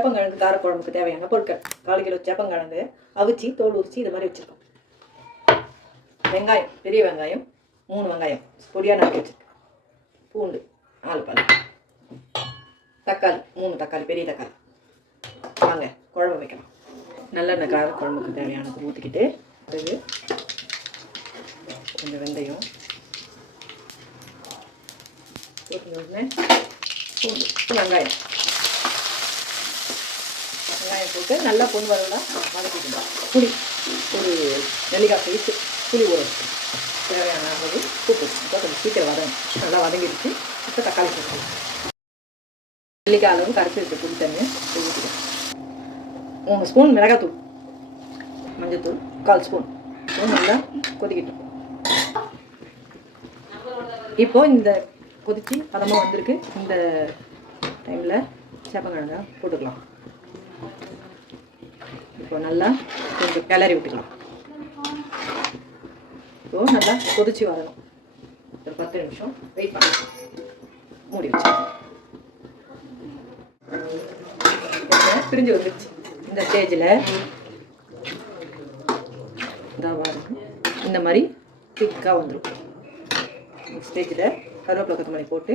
சேப்பங்கிழங்கு காரக்குழம்புக்கு தேவையான பொருட்கள் 1/4 கிலோ சேப்பங்கிழங்கு அவிச்சி தோல் உரிச்சி இது மாதிரி வச்சுருக்கோம். வெங்காயம், பெரிய வெங்காயம் 3 வெங்காயம் பொடியாக நறுக்கி வச்சுருக்கேன். பூண்டு 4 பல், தக்காளி 3 தக்காளி, பெரிய தக்காளி. வாங்க குழம்பு வைக்கலாம். நல்லெண்ணெய் காரக்குழம்புக்கு தேவையானது ஊற்றிக்கிட்டு பிறகு கொஞ்சம் வெந்தயம் உடனே பூண்டு, வெங்காயம் போட்டு நல்லா பொன் வரலாம் வதக்கிக்கலாம். புளி ஒரு நெல்லிக்காய் சைஸு புளி ஊற வச்சு தேவையான அளவு உப்பு இப்போ கொஞ்சம் சீக்கிரம் வதங்க நல்லா வதங்கிடுச்சு. இப்போ தக்காளி போட்டுக்கலாம். நெல்லிக்காய் அளவு கரைச்சி வச்சு புளி தண்ணி ஊற்றிக்கலாம். 3 ஸ்பூன் மிளகாத்தூள், மஞ்சத்தூள் 1/4 ஸ்பூன் நல்லா கொதிக்கிட்டோம். இப்போ இந்த கொதிச்சு பதமாக வந்திருக்கு. இந்த டைமில் சேப்பங்கிழங்க போட்டுக்கலாம். இப்போ நல்லா கொஞ்சம் கிளறி விட்டுக்கலாம். இப்போ நல்லா கொதிச்சு வரணும். ஒரு 10 நிமிஷம் வெயிட் பண்ணி மூடி வச்சு பிரிஞ்சு வந்துடுச்சு. இந்த ஸ்டேஜில் இந்த மாதிரி திக்காக வந்துடும். இந்த ஸ்டேஜில் கருவேப்பிலை கொத்தமல்லி போட்டு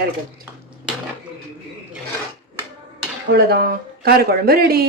இறக்கி வச்சு அவ்வளோதான், காரக்குழம்பு ரெடி.